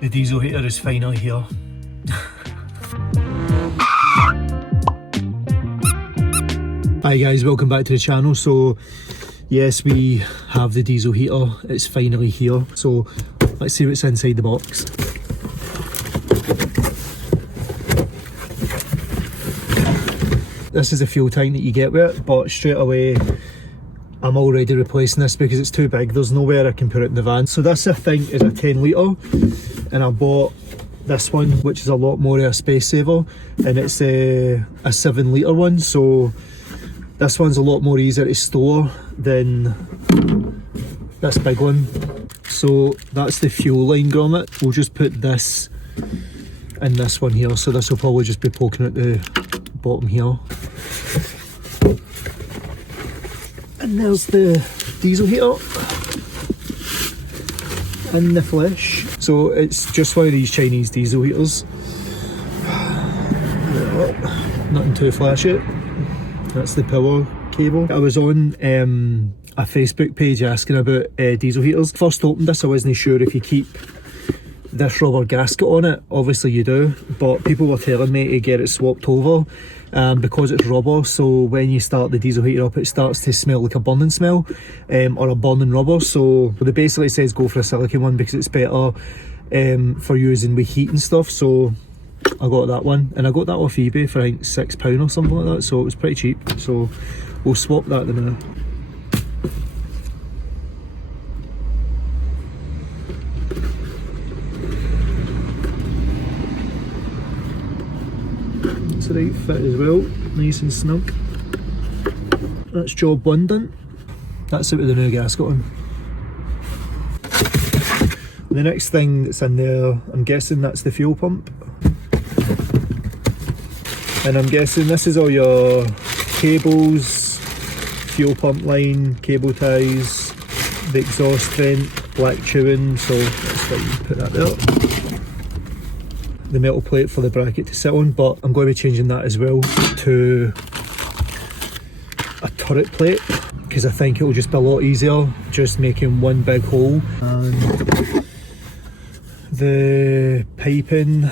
The diesel heater is finally here. Hi guys, welcome back to the channel. So yes, we have the diesel heater, it's finally here. So let's see what's inside the box. This is a fuel tank that you get with it, but straight away I'm already replacing this because it's too big. There's nowhere I can put it in the van. So this I think is a 10 litre, and I bought this one which is a lot more of a space saver, and it's a 7 litre one. So this one's a lot more easier to store than this big one. So that's the fuel line grommet. We'll just put this in this one here. So this will probably just be poking at the bottom here. And there's the diesel heater in the flesh. So it's just one of these Chinese diesel heaters. Nothing too flashy. That's the power cable. I was on a Facebook page asking about diesel heaters. First opened this, I wasn't sure if you keep this rubber gasket on it. Obviously you do, but people were telling me to get it swapped over because it's rubber, so when you start the diesel heater up it starts to smell like a burning smell, or a burning rubber. So they basically says go for a silicone one because it's better for using with heat and stuff. So I got that one, and I got that off eBay for I think £6 or something like that, so it was pretty cheap. So we'll swap that in a minute. It's the right fit as well, nice and snug. That's job one done. That's it with the new gasket on. The next thing that's in there, I'm guessing that's the fuel pump. And I'm guessing this is all your cables, fuel pump line, cable ties, the exhaust vent, black tubing, so that's fine, put that there. The metal plate for the bracket to sit on, but I'm going to be changing that as well to a turret plate because I think it will just be a lot easier just making one big hole. And the piping,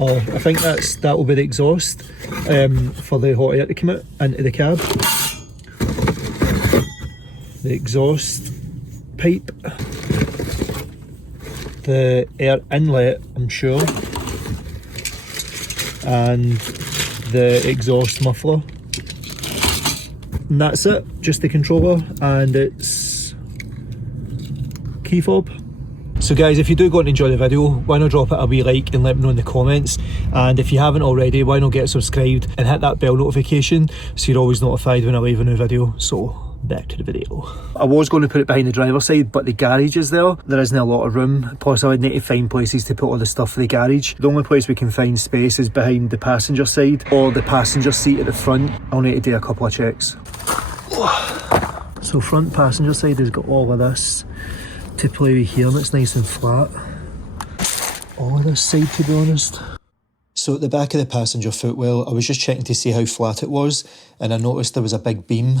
I think that will be the exhaust for the hot air to come out into the cab. The exhaust pipe, the air inlet, I'm sure, and the exhaust muffler. And that's it, just the controller and its key fob. So guys, if you do go and enjoy the video, why not drop it a wee like and let me know in the comments, and if you haven't already, why not get subscribed and hit that bell notification so you're always notified when I leave a new video. So back to the video. I was going to put it behind the driver's side, but the garage is there isn't a lot of room, plus I would need to find places to put all the stuff for the garage. The only place we can find space is behind the passenger side or the passenger seat at the front. I'll need to do a couple of checks. So front passenger side has got all of this to play with here, and it's nice and flat. All of this side, to be honest. So at the back of the passenger footwell, I was just checking to see how flat it was, and I noticed there was a big beam.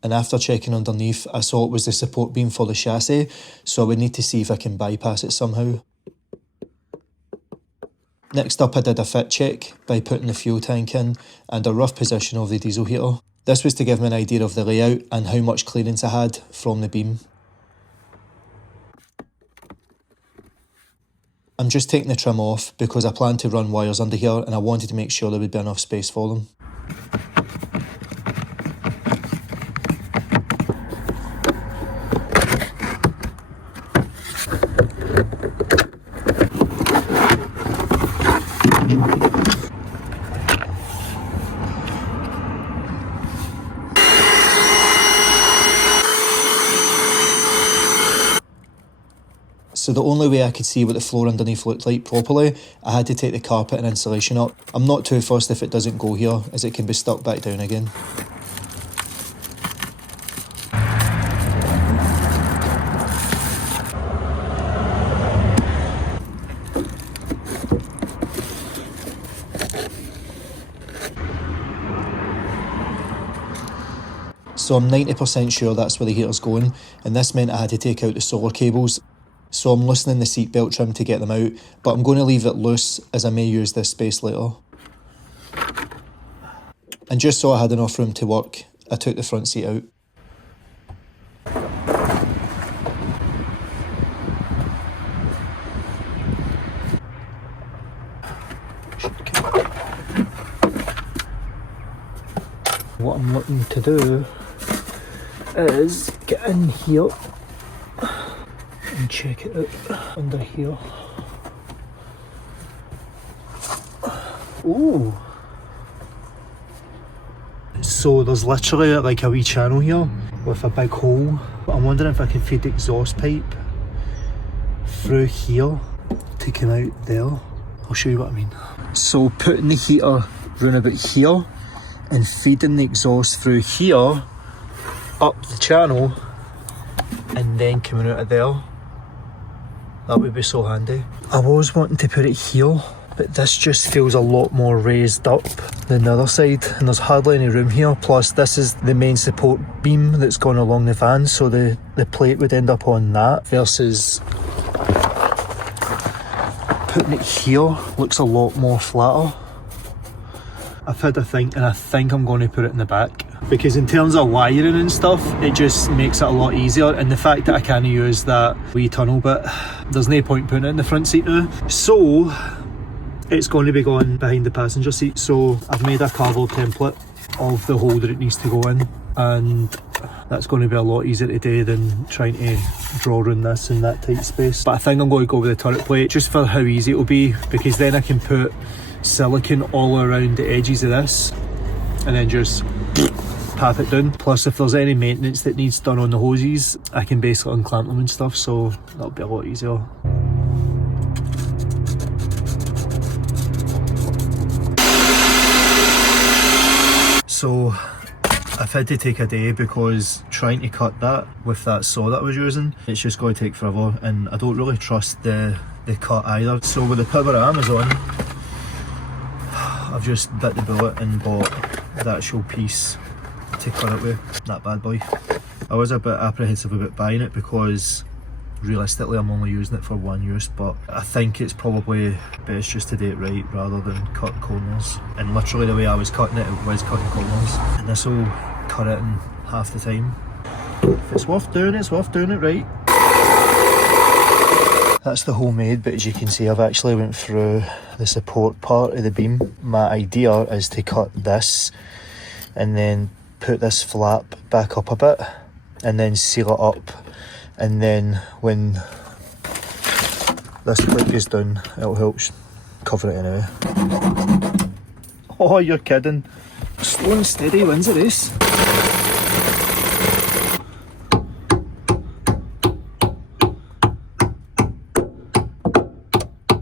And after checking underneath, I saw it was the support beam for the chassis, so I would need to see if I can bypass it somehow. Next up, I did a fit check by putting the fuel tank in and a rough position of the diesel heater. This was to give me an idea of the layout and how much clearance I had from the beam. I'm just taking the trim off because I plan to run wires under here and I wanted to make sure there would be enough space for them. So the only way I could see what the floor underneath looked like properly, I had to take the carpet and insulation up. I'm not too fussed if it doesn't go here, as it can be stuck back down again. So I'm 90% sure that's where the heater's going, and this meant I had to take out the solar cables. So I'm loosening the seatbelt trim to get them out, but I'm going to leave it loose as I may use this space later. And just so I had enough room to work, I took the front seat out. What I'm looking to do is get in here and check it out under here. Ooh. So there's literally like a wee channel here with a big hole. But I'm wondering if I can feed the exhaust pipe through here to come out there. I'll show you what I mean. So putting the heater round about here and feeding the exhaust through here up the channel and then coming out of there. That would be so handy. I was wanting to put it here, but this just feels a lot more raised up than the other side, and there's hardly any room here. Plus this is the main support beam that's gone along the van, so the plate would end up on that, versus putting it here looks a lot more flatter. I've had a think, and I think I'm going to put it in the back, because in terms of wiring and stuff, it just makes it a lot easier. And the fact that I can't use that wee tunnel bit, there's no point putting it in the front seat now. So it's going to be going behind the passenger seat. So I've made a cardboard template of the hole that it needs to go in, and that's going to be a lot easier to do than trying to draw around this in that tight space. But I think I'm going to go with the turret plate just for how easy it'll be, because then I can put silicone all around the edges of this and then just pat it down. Plus if there's any maintenance that needs done on the hoses, I can basically unclamp them and stuff, so that'll be a lot easier. So I've had to take a day, because trying to cut that with that saw that I was using, it's just going to take forever, and I don't really trust the cut either. So with the power of Amazon, I've just bit the bullet and bought the actual piece to cut it with, that bad boy. I was a bit apprehensive about buying it, because realistically I'm only using it for one use, but I think it's probably best just to do it right rather than cut corners. And literally the way I was cutting it, it was cutting corners, and this will cut it in half the time. If it's worth doing it, it's worth doing it right. That's the homemade, but as you can see I've actually went through the support part of the beam. My idea is to cut this and then put this flap back up a bit and then seal it up, and then when this plate goes down it'll help cover it anyway. Oh, you're kidding. Slow and steady wins the race.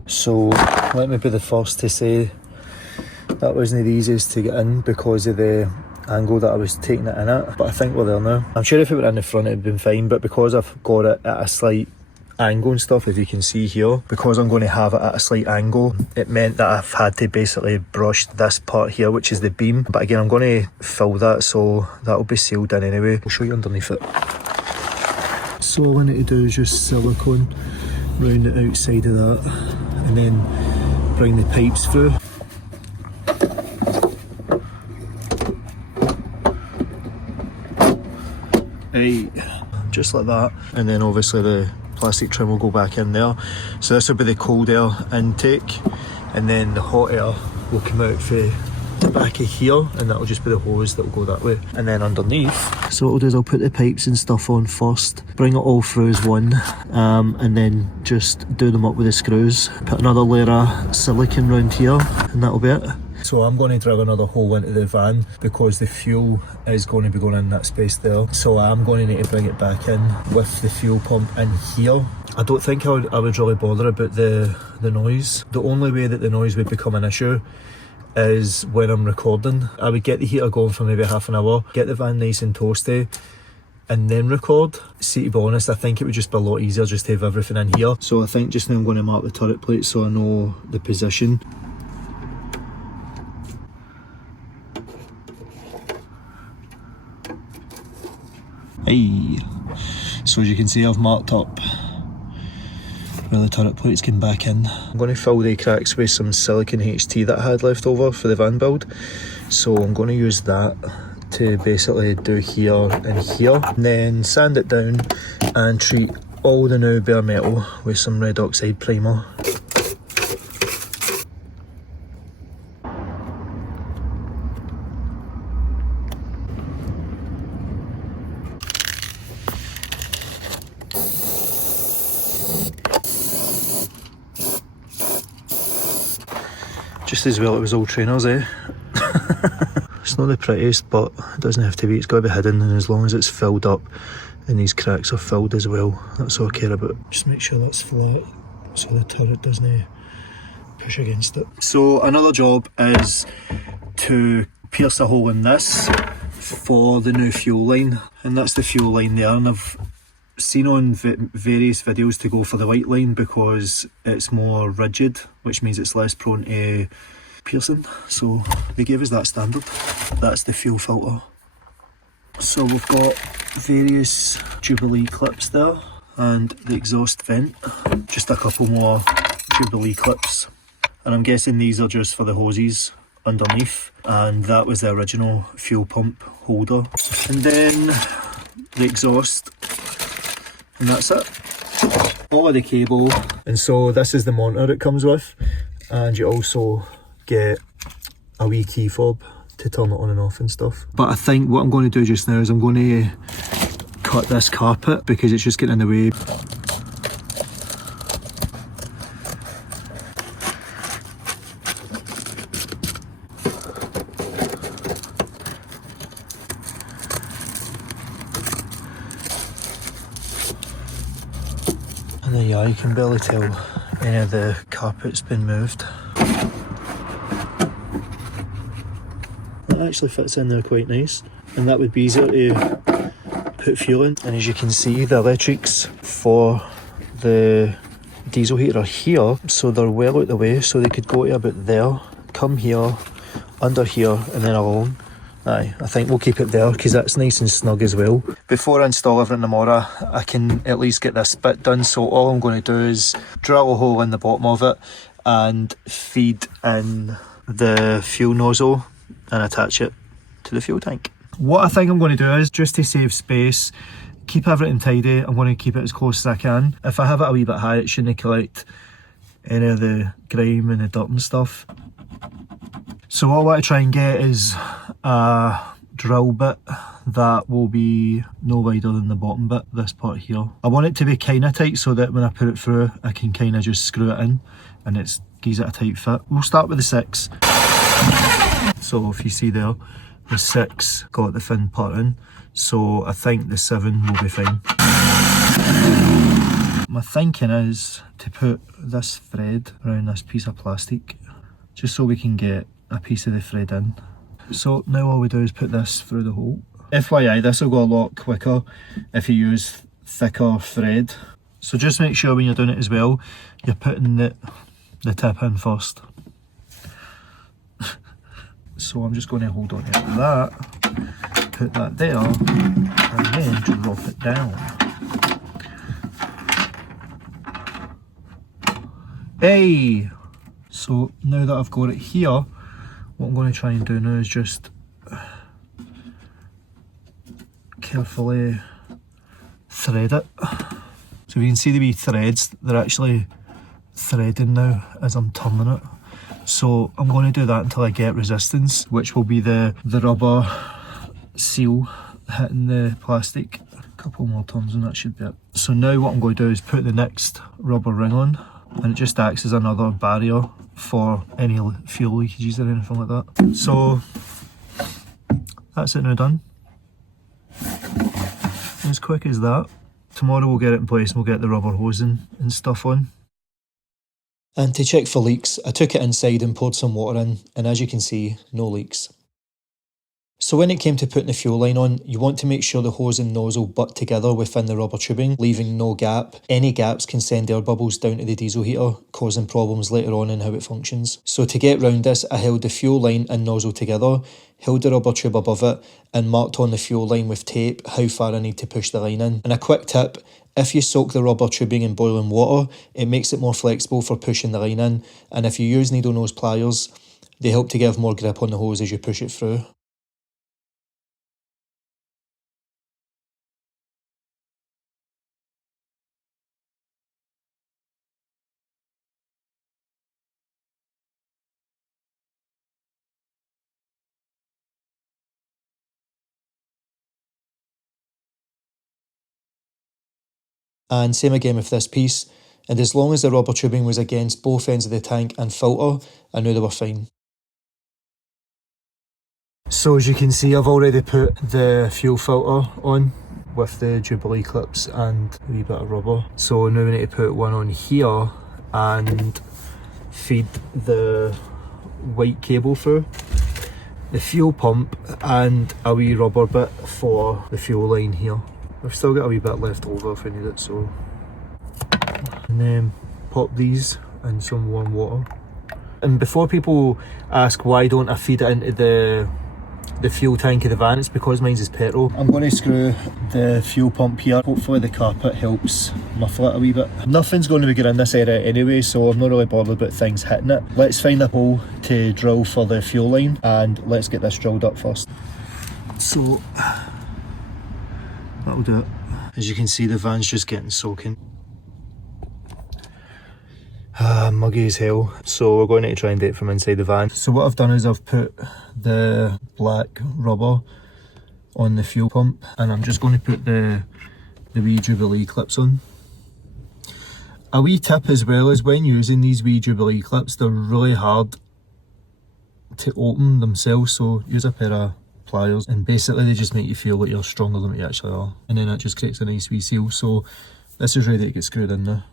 So let me be the first to say that wasn't the easiest to get in because of the angle that I was taking it in at, but I think we're there now. I'm sure if it were in the front it'd been fine, but because I've got it at a slight angle and stuff, as you can see here, because I'm going to have it at a slight angle, it meant that I've had to basically brush this part here, which is the beam. But again, I'm going to fill that, so that'll be sealed in anyway. I'll show you underneath it. So all I need to do is just silicone round the outside of that and then bring the pipes through. Right, just like that, and then obviously the plastic trim will go back in there. So this will be the cold air intake, and then the hot air will come out for the back of here, and that'll just be the hose that will go that way. And then underneath, so what I'll do is I'll put the pipes and stuff on first, bring it all through as one, and then just do them up with the screws. Put another layer of silicone round here, and that'll be it. So I'm going to drill another hole into the van because the fuel is going to be going in that space there. So I'm going to need to bring it back in with the fuel pump in here. I don't think I would really bother about the noise. The only way that the noise would become an issue is when I'm recording. I would get the heater going for maybe half an hour, get the van nice and toasty, and then record. See, to be honest, I think it would just be a lot easier just to have everything in here. So I think just now I'm going to mark the turret plate so I know the position. Hey, so as you can see I've marked up where the turret plates came back in. I'm going to fill the cracks with some silicone HT that I had left over for the van build. So I'm going to use that to basically do here and here, and then sand it down and treat all the new bare metal with some red oxide primer. Just as well it was all trainers, eh? It's not the prettiest, but it doesn't have to be. It's got to be hidden, and as long as it's filled up and these cracks are filled as well, that's all I care about. Just make sure that's flat so the turret doesn't push against it. So another job is to pierce a hole in this for the new fuel line, and that's the fuel line there, and I've seen on various videos to go for the white line because it's more rigid, which means it's less prone to piercing, so they gave us that standard. That's the fuel filter. So we've got various Jubilee clips there and the exhaust vent, just a couple more Jubilee clips, and I'm guessing these are just for the hoses underneath, and that was the original fuel pump holder, and then the exhaust, and that's it. All of the cable, and so this is the monitor it comes with, and you also get a wee key fob to turn it on and off and stuff. But I think what I'm going to do just now is I'm going to cut this carpet because it's just getting in the way. And then yeah, you can barely tell any of the carpet's been moved. That actually fits in there quite nice, and that would be easier to put fuel in. And as you can see, the electrics for the diesel heater are here, so they're well out the way, so they could go to about there, come here, under here, and then along. Aye, I think we'll keep it there because that's nice and snug as well. Before I install everything tomorrow, I can at least get this bit done, so all I'm going to do is drill a hole in the bottom of it and feed in the fuel nozzle and attach it to the fuel tank. What I think I'm going to do is, just to save space, keep everything tidy, I'm going to keep it as close as I can. If I have it a wee bit high, it shouldn't collect any of the grime and the dirt and stuff. So what I want to try and get is a drill bit that will be no wider than the bottom bit, this part here. I want it to be kind of tight so that when I put it through, I can kind of just screw it in and it gives it a tight fit. We'll start with the 6. So if you see there, the 6 got the fin part in, so I think the 7 will be fine. My thinking is to put this thread around this piece of plastic, just so we can get a piece of the thread in. So now all we do is put this through the hole. FYI, this will go a lot quicker if you use thicker thread. So just make sure when you're doing it as well, you're putting the tip in first. So I'm just going to hold on to that, put that there, and then drop it down. Hey! So now that I've got it here, what I'm going to try and do now is just carefully thread it. So you can see the wee threads, they're actually threading now as I'm turning it. So I'm going to do that until I get resistance, which will be the rubber seal hitting the plastic. A couple more turns and that should be it. So now what I'm going to do is put the next rubber ring on, and it just acts as another barrier for any fuel leakages or anything like that. So that's it now done. As quick as that. Tomorrow we'll get it in place and we'll get the rubber hosing and stuff on. And to check for leaks, I took it inside and poured some water in, and as you can see, no leaks. So when it came to putting the fuel line on, you want to make sure the hose and nozzle butt together within the rubber tubing, leaving no gap. Any gaps can send air bubbles down to the diesel heater, causing problems later on in how it functions. So to get round this, I held the fuel line and nozzle together, held the rubber tube above it and marked on the fuel line with tape how far I need to push the line in. And a quick tip, if you soak the rubber tubing in boiling water, it makes it more flexible for pushing the line in, and if you use needle nose pliers, they help to give more grip on the hose as you push it through. And same again with this piece, and as long as the rubber tubing was against both ends of the tank and filter, I knew they were fine. So as you can see, I've already put the fuel filter on with the Jubilee clips and a wee bit of rubber. So now we need to put one on here and feed the white cable through the fuel pump and a wee rubber bit for the fuel line here. I've still got a wee bit left over if I need it, so. And then pop these in some warm water. And before people ask why don't I feed it into the fuel tank of the van, it's because mine's is petrol. I'm going to screw the fuel pump here. Hopefully the carpet helps muffle it a wee bit. Nothing's going to be good in this area anyway, so I'm not really bothered about things hitting it. Let's find a hole to drill for the fuel line and let's get this drilled up first. So that'll do it. As you can see, the van's just getting soaking. Muggy as hell, so we're going to try and do it from inside the van. So what I've done is I've put the black rubber on the fuel pump and I'm just going to put the wee Jubilee clips on. A wee tip as well is when using these wee Jubilee clips, they're really hard to open themselves, so use a pair of pliers and basically they just make you feel like you're stronger than what you actually are, and then it just creates a nice wee seal. So this is ready to get screwed in now.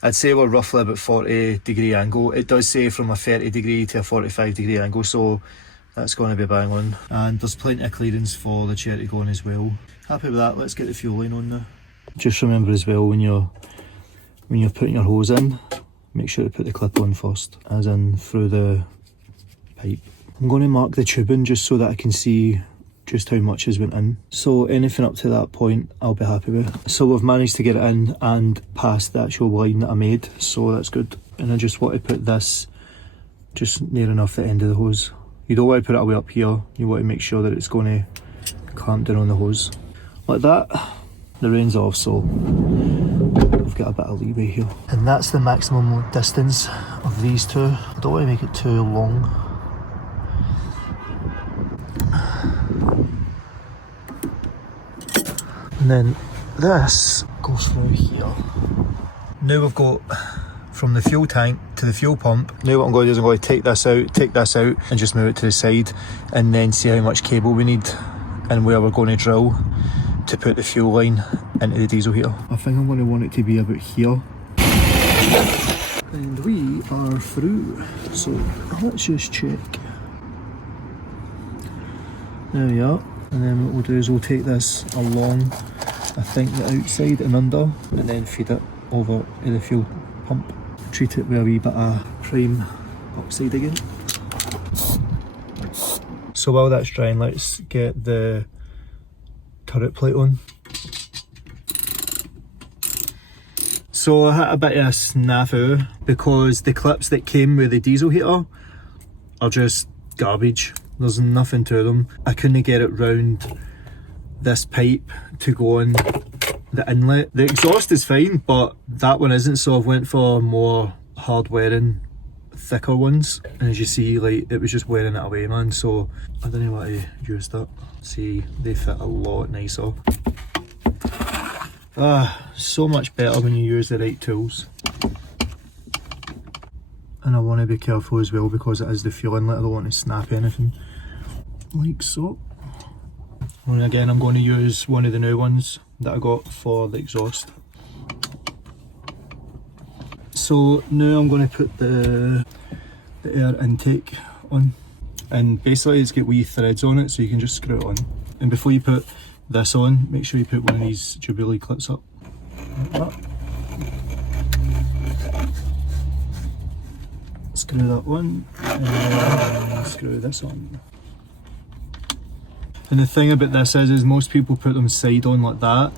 I'd say we're roughly about 40-degree angle. It does say from a 30-degree to a 45-degree angle, so that's going to be bang on. And there's plenty of clearance for the chair to go on as well. Happy with that, let's get the fuel line on now. Just remember as well, when you're putting your hose in, make sure to put the clip on first, as in through the pipe. I'm going to mark the tubing just so that I can see just how much has went in. So anything up to that point I'll be happy with. So we've managed to get it in and past the actual line that I made, so that's good. And I just want to put this just near enough the end of the hose. You don't want to put it away up here, you want to make sure that it's going to clamp down on the hose. Like that. The rain's off, so we've got a bit of leeway here. And that's the maximum distance of these two. I don't want to make it too long. And then this goes through here. Now we've got from the fuel tank to the fuel pump. Now what I'm going to do is I'm going to take this out and just move it to the side and then see how much cable we need and where we're going to drill to put the fuel line into the diesel heater. I think I'm going to want it to be about here. And we are through. So let's just check. There we are. And then what we'll do is we'll take this along, I think, the outside and under, and then feed it over to the fuel pump. Treat it with a wee bit of prime oxide again. So while that's drying, let's get the turret plate on. So I had a bit of a snafu because the clips that came with the diesel heater are just garbage. There's nothing to them. I couldn't get it round this pipe to go on the inlet. The exhaust is fine, but that one isn't, so I've went for more hard wearing, thicker ones. And as you see, like, it was just wearing it away, man, so I didn't want to use that. See, they fit a lot nicer. So much better when you use the right tools. And I want to be careful as well because it is the fuel inlet. I don't want to snap anything like so. And again, I'm going to use one of the new ones that I got for the exhaust. So now I'm going to put the air intake on, and basically it's got wee threads on it, so you can just screw it on. And before you put this on, make sure you put one of these Jubilee clips up like that. It's Screw that one, and then screw this on. And the thing about this is most people put them side on like that,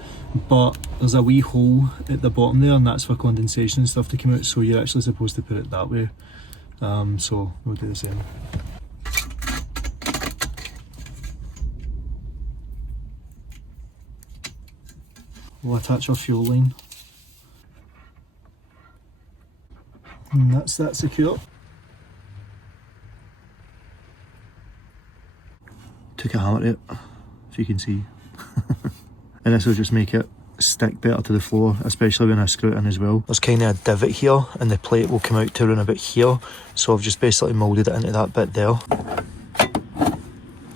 but there's a wee hole at the bottom there, and that's for condensation and stuff to come out, so you're actually supposed to put it that way. So we'll do the same. We'll attach our fuel line. And that's that secure. Took a hammer to it, if you can see. And this will just make it stick better to the floor, especially when I screw it in as well. There's kind of a divot here and the plate will come out to around about here, so I've just basically moulded it into that bit there.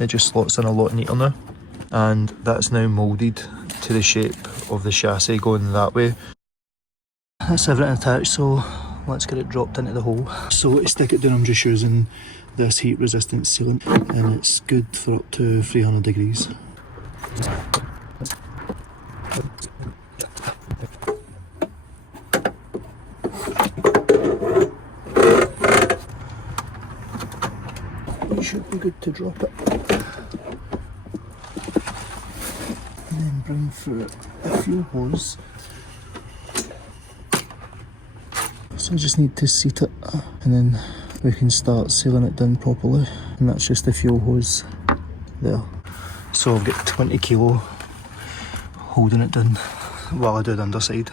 It just slots in a lot neater now, and that's now moulded to the shape of the chassis going that way. That's everything attached, so let's get it dropped into the hole. So to stick it down, I'm just using this heat resistant sealant, and it's good for up to 300 degrees. It should be good to drop it. And then bring through a fuel hose. So I just need to seat it, and then we can start sealing it down properly. And that's just the fuel hose there. So I've got 20 kilo holding it down while I do the underside.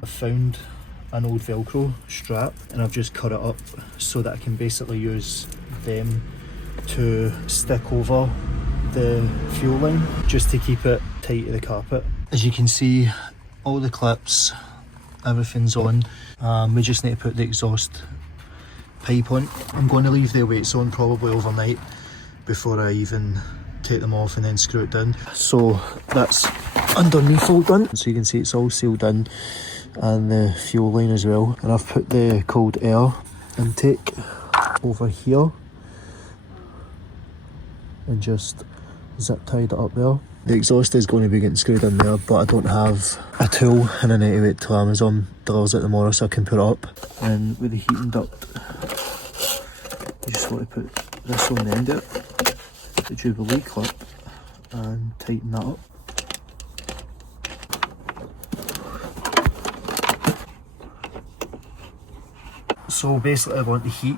I've found an old Velcro strap and I've just cut it up so that I can basically use them to stick over the fuel line just to keep it tight to the carpet. As you can see, all the clips, everything's on. We just need to put the exhaust pipe on. I'm going to leave the weights on probably overnight before I even take them off and then screw it down. So that's underneath all done. So you can see it's all sealed in, and the fuel line as well. And I've put the cold air intake over here and just zip tied it up there. The exhaust is going to be getting screwed in there, but I don't have a tool and I need to wait till Amazon delivers it tomorrow so I can put it up. And with the heating duct, you just want to put this on the end of it, the Jubilee clip, and tighten that up. So basically I want the heat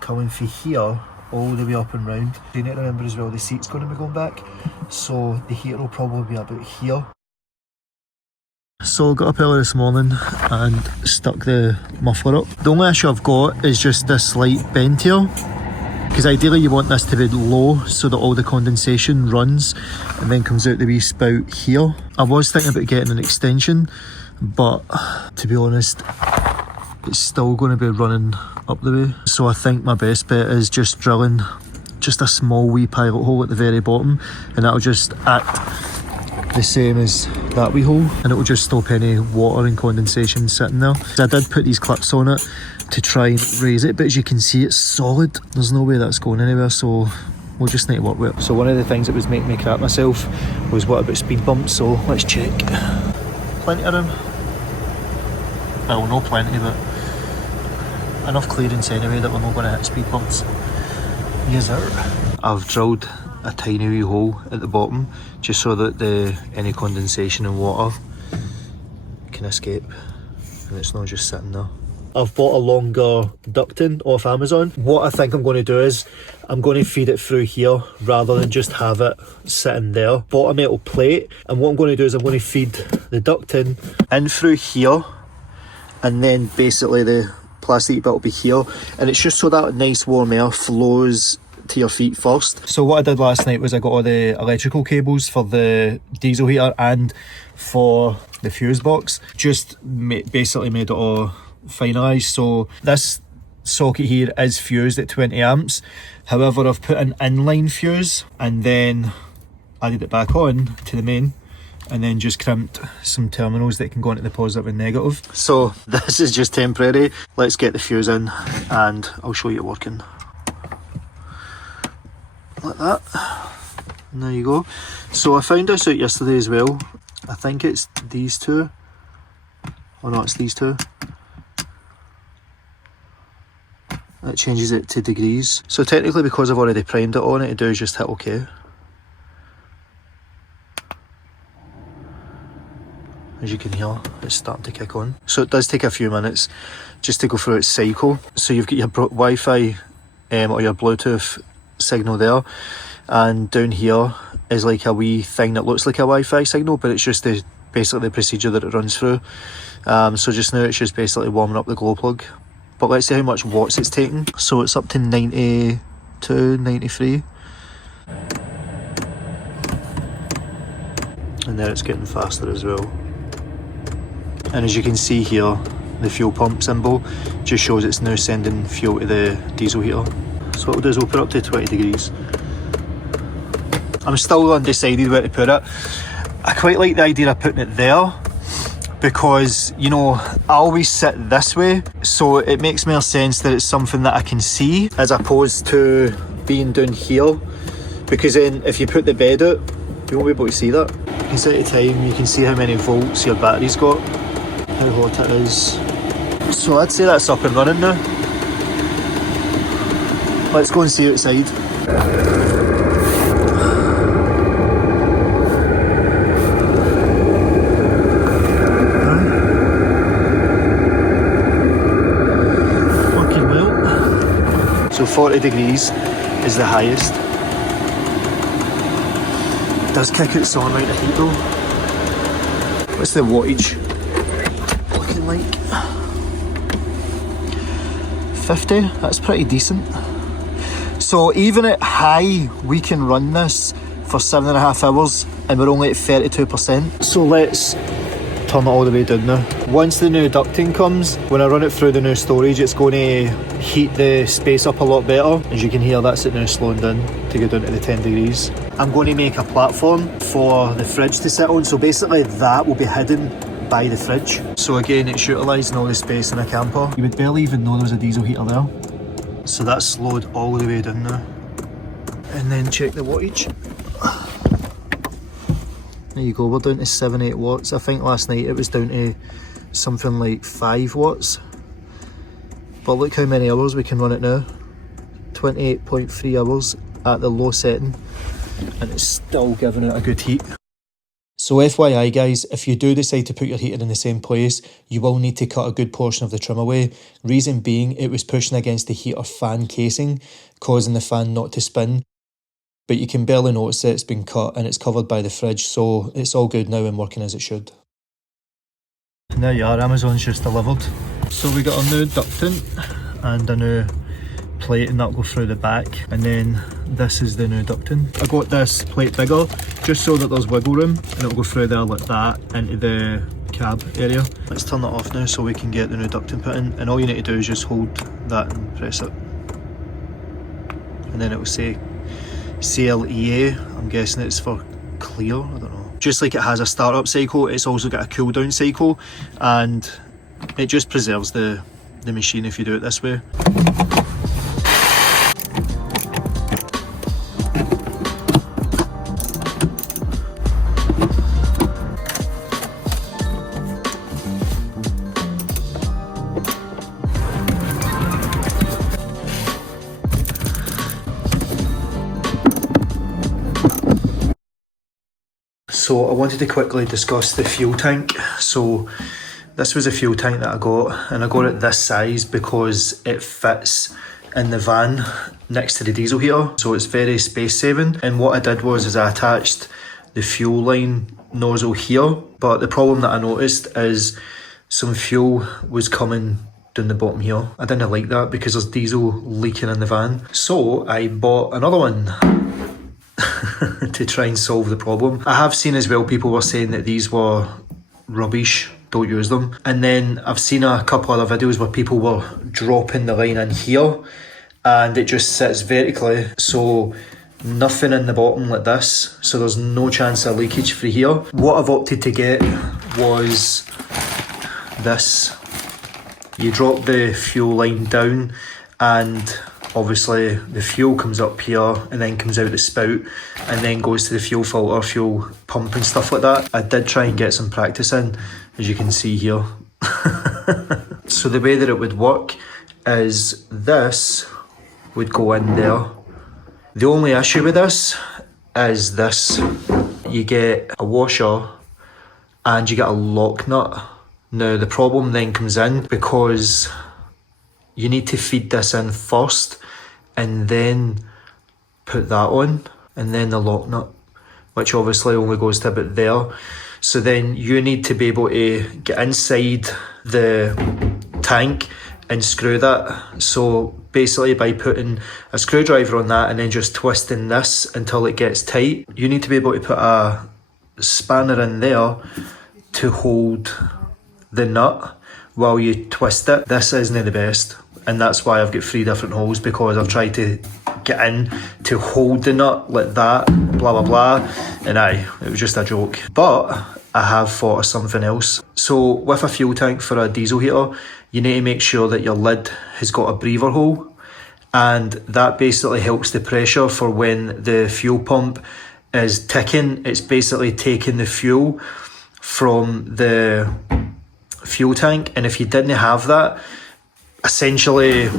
coming from here all the way up and round. You need to remember as well, the seat's going to be going back, so the heater will probably be about here. So got up early this morning and stuck the muffler up. The only issue I've got is just this slight bend here, because ideally you want this to be low so that all the condensation runs and then comes out the wee spout here. I was thinking about getting an extension, but to be honest, it's still going to be running up the way. So I think my best bet is just drilling just a small wee pilot hole at the very bottom, and that'll just act the same as that wee hole, and it will just stop any water and condensation sitting there. I did put these clips on it to try and raise it, but as you can see it's solid. There's no way that's going anywhere, so we'll just need to work with it. So one of the things that was making me crap myself was what about speed bumps, so let's check. Plenty of them. Well, no plenty, but enough clearance anyway that we're not going to hit speed bumps. Yes sir. I've drilled a tiny wee hole at the bottom just so that any condensation and water can escape and it's not just sitting there. I've bought a longer ducting off Amazon. What I think I'm going to do is I'm going to feed it through here rather than just have it sitting there. Bought a metal plate, and what I'm going to do is I'm going to feed the ducting in through here, and then basically the plastic bit will be here, and it's just so that nice warm air flows to your feet first. So what I did last night was I got all the electrical cables for the diesel heater and for the fuse box, just basically made it all finalised. So this socket here is fused at 20 amps. However, I've put an inline fuse and then added it back on to the main, and then just crimped some terminals that can go into the positive and negative. So this is just temporary. Let's get the fuse in and I'll show you it working. Like that. And there you go. So I found this out yesterday as well. I think it's these two. Oh no, it's these two. That changes it to degrees. So technically, because I've already primed it on, it does just hit OK. As you can hear, it's starting to kick on. So it does take a few minutes just to go through its cycle. So you've got your Wi-Fi or your Bluetooth signal there, and down here is like a wee thing that looks like a Wi-Fi signal, but it's just basically the procedure that it runs through. So just now it's just basically warming up the glow plug. But let's see how much watts it's taking. So it's up to 92, 93. And there it's getting faster as well. And as you can see here, the fuel pump symbol just shows it's now sending fuel to the diesel heater. So what we'll do is we'll put it up to 20 degrees. I'm still undecided where to put it. I quite like the idea of putting it there because, you know, I always sit this way, so it makes more sense that it's something that I can see as opposed to being down here, because then if you put the bed out, you won't be able to see that. You can set the time, you can see how many volts your battery's got, how hot it is. So I'd say that's up and running now. Let's go and see outside. Working well. So 40 degrees is the highest. It does kick out some amount of heat though. What's the wattage looking like? 50, that's pretty decent. So even at high, we can run this for 7.5 hours and we're only at 32%. So let's turn it all the way down now. Once the new ducting comes, when I run it through the new storage, it's going to heat the space up a lot better. As you can hear, that's it now slowing down to go down to the 10 degrees. I'm going to make a platform for the fridge to sit on, so basically that will be hidden by the fridge. So again, it's utilising all the space in a camper. You would barely even know there was a diesel heater there. So that's slowed all the way down now. And then check the wattage. There you go, we're down to 7-8 watts. I think last night it was down to something like 5 watts. But look how many hours we can run it now. 28.3 hours at the low setting. And it's still giving it a good heat. So FYI guys, if you do decide to put your heater in the same place, you will need to cut a good portion of the trim away. Reason being, it was pushing against the heater fan casing, causing the fan not to spin. But you can barely notice it's been cut and it's covered by the fridge, so it's all good now and working as it should. And there you are, Amazon's just delivered. So we got our new ducting and a new plate, and that'll go through the back, and then this is the new ducting. I got this plate bigger just so that there's wiggle room and it'll go through there like that into the cab area. Let's turn that off now so we can get the new ducting put in, and all you need to do is just hold that and press it, and then it will say CLEA. I'm guessing it's for clear, I don't know. Just like it has a startup cycle, it's also got a cool down cycle, and it just preserves the machine if you do it this way. So I wanted to quickly discuss the fuel tank. So this was a fuel tank that I got, and I got it this size because it fits in the van next to the diesel heater, so it's very space saving. And what I did was I attached the fuel line nozzle here, but the problem that I noticed is some fuel was coming down the bottom here. I didn't like that because there's diesel leaking in the van, so I bought another one to try and solve the problem. I have seen as well people were saying that these were rubbish don't use them. And then I've seen a couple other videos where people were dropping the line in here and it just sits vertically, so nothing in the bottom like this, so there's no chance of leakage through here. What I've opted to get was this. You drop the fuel line down and obviously the fuel comes up here and then comes out the spout and then goes to the fuel filter, fuel pump and stuff like that. I did try and get some practice in, as you can see here. So the way that it would work is this would go in there. The only issue with this is this. You get a washer and you get a lock nut. Now the problem then comes in because you need to feed this in first and then put that on, and then the lock nut, which obviously only goes to about there. So then you need to be able to get inside the tank and screw that. So basically by putting a screwdriver on that and then just twisting this until it gets tight, you need to be able to put a spanner in there to hold the nut while you twist it. This isn't the best, and that's why I've got 3 different holes, because I've tried to get in to hold the nut like that, blah blah blah, and it was just a joke. But I have thought of something else. So with a fuel tank for a diesel heater, you need to make sure that your lid has got a breather hole, and that basically helps the pressure for when the fuel pump is ticking. It's basically taking the fuel from the fuel tank, and if you didn't have that, essentially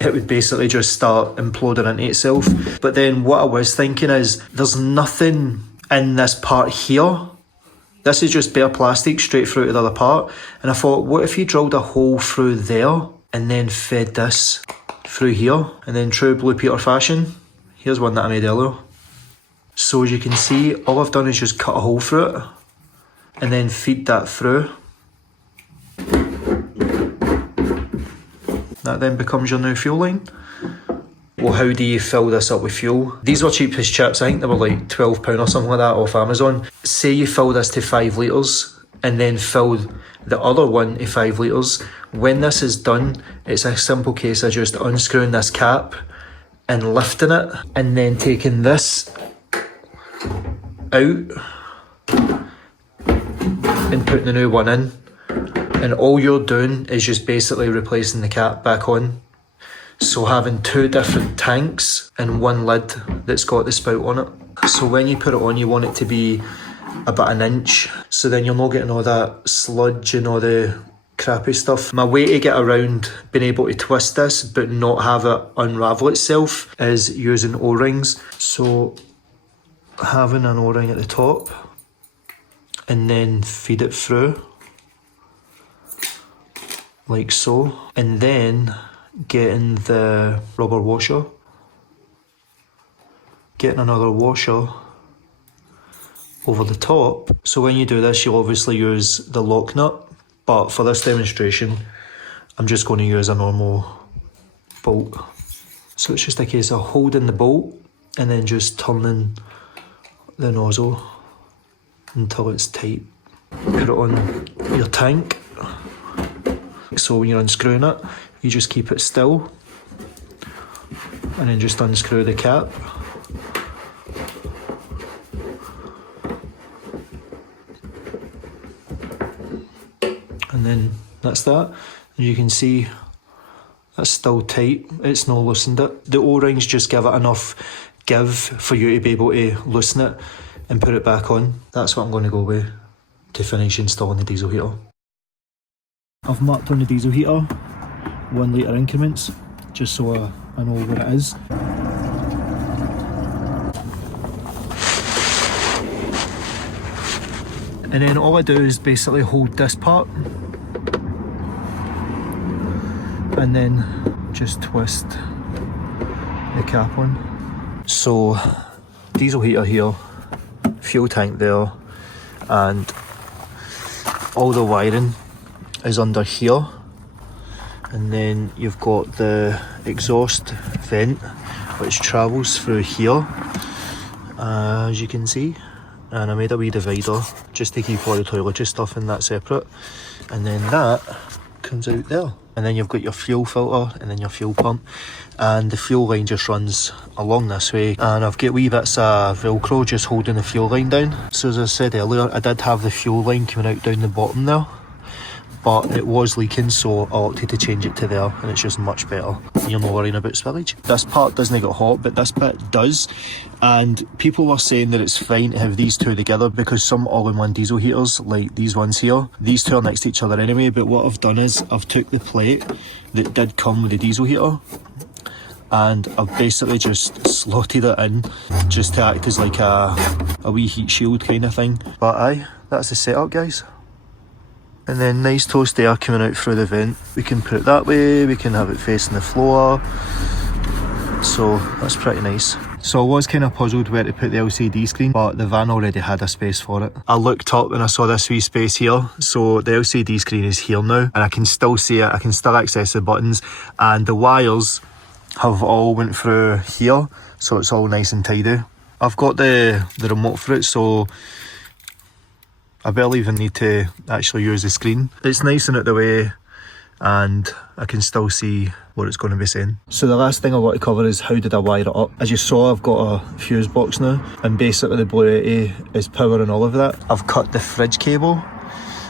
it would basically just start imploding into itself. But then what I was thinking is, there's nothing in this part here. This is just bare plastic straight through to the other part, and I thought, what if you drilled a hole through there and then fed this through here, and then true Blue Peter fashion, here's one that I made earlier. So as you can see, all I've done is just cut a hole through it and then feed that through. That then becomes your new fuel line. Well, how do you fill this up with fuel? These were cheap as chips. I think they were like £12 or something like that off Amazon. Say you fill this to 5 litres and then fill the other one to 5 litres. When this is done, it's a simple case of just unscrewing this cap and lifting it, and then taking this out and putting the new one in. And all you're doing is just basically replacing the cap back on. So having 2 different tanks and 1 lid that's got the spout on it. So when you put it on, you want it to be about 1 inch, so then you're not getting all that sludge and all the crappy stuff. My way to get around being able to twist this but not have it unravel itself is using O-rings. So having an O-ring at the top and then feed it through like so, and then getting the rubber washer, getting another washer over the top. So when you do this, you'll obviously use the lock nut, but for this demonstration I'm just going to use a normal bolt. So it's just a case of holding the bolt and then just turning the nozzle until it's tight. Put it on your tank. So when you're unscrewing it, you just keep it still and then just unscrew the cap. And then that's that. And you can see that's still tight, it's not loosened it. The O-rings just give it enough give for you to be able to loosen it and put it back on. That's what I'm going to go with to finish installing the diesel heater. I've marked on the diesel heater 1 litre increments, just so I know where it is. And then all I do is basically hold this part and then just twist the cap on. So diesel heater here, fuel tank there, and all the wiring is under here, and then you've got the exhaust vent which travels through here, as you can see, and I made a wee divider just to keep all the toiletry stuff in that separate, and then that comes out there. And then you've got your fuel filter and then your fuel pump, and the fuel line just runs along this way, and I've got wee bits of velcro just holding the fuel line down. So as I said earlier, I did have the fuel line coming out down the bottom there, but it was leaking, so I opted to change it to there, and it's just much better. You're not worrying about spillage. This part doesn't get hot, but this bit does, and people were saying that it's fine to have these two together because some all-in-one diesel heaters, like these ones here, these two are next to each other anyway. But what I've done is I've took the plate that did come with the diesel heater, and I've basically just slotted it in just to act as like a wee heat shield kind of thing. But aye, that's the setup, guys. And then nice toast air coming out through the vent. We can put it that way, we can have it facing the floor, so that's pretty nice. So I was kind of puzzled where to put the LCD screen, but the van already had a space for it. I looked up and I saw this wee space here, so the LCD screen is here now, and I can still see it, I can still access the buttons, and the wires have all went through here, so it's all nice and tidy. I've got the remote for it, so I barely even need to actually use the screen. It's nice and out the way, and I can still see what it's going to be saying. So the last thing I want to cover is how did I wire it up. As you saw, I've got a fuse box now, and basically the Blue 80 is powering all of that. I've cut the fridge cable,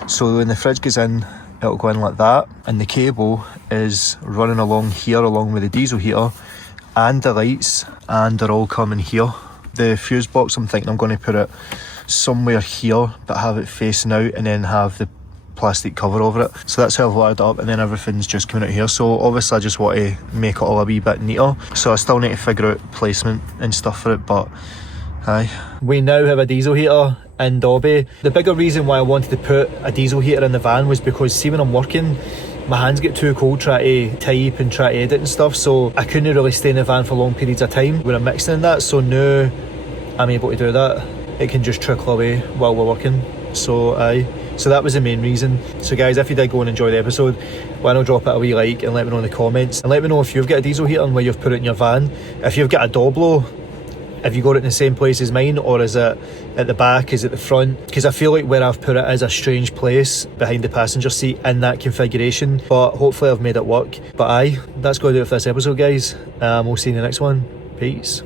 so when the fridge goes in, it'll go in like that, and the cable is running along here along with the diesel heater and the lights, and they're all coming here. The fuse box, I'm thinking I'm going to put it somewhere here, but have it facing out and then have the plastic cover over it. So that's how I've wired it up, and then everything's just coming out here. So obviously I just want to make it all a wee bit neater, so I still need to figure out placement and stuff for it, but aye. We now have a diesel heater in Dobby. The bigger reason why I wanted to put a diesel heater in the van was because, see, when I'm working, my hands get too cold trying to type and try to edit and stuff, so I couldn't really stay in the van for long periods of time when I'm mixing and that. So now I'm able to do that. It can just trickle away while we're working. So aye, so that was the main reason. So guys, if you did go and enjoy the episode, why not drop it a wee like and let me know in the comments, and let me know if you've got a diesel heater and where you've put it in your van. If you've got a Doblo, have you got it in the same place as mine, or is it at the back, is it the front? Because I feel like where I've put it is a strange place behind the passenger seat in that configuration, but hopefully I've made it work. But aye, that's going to do it for this episode, guys. We'll see you in the next one. Peace.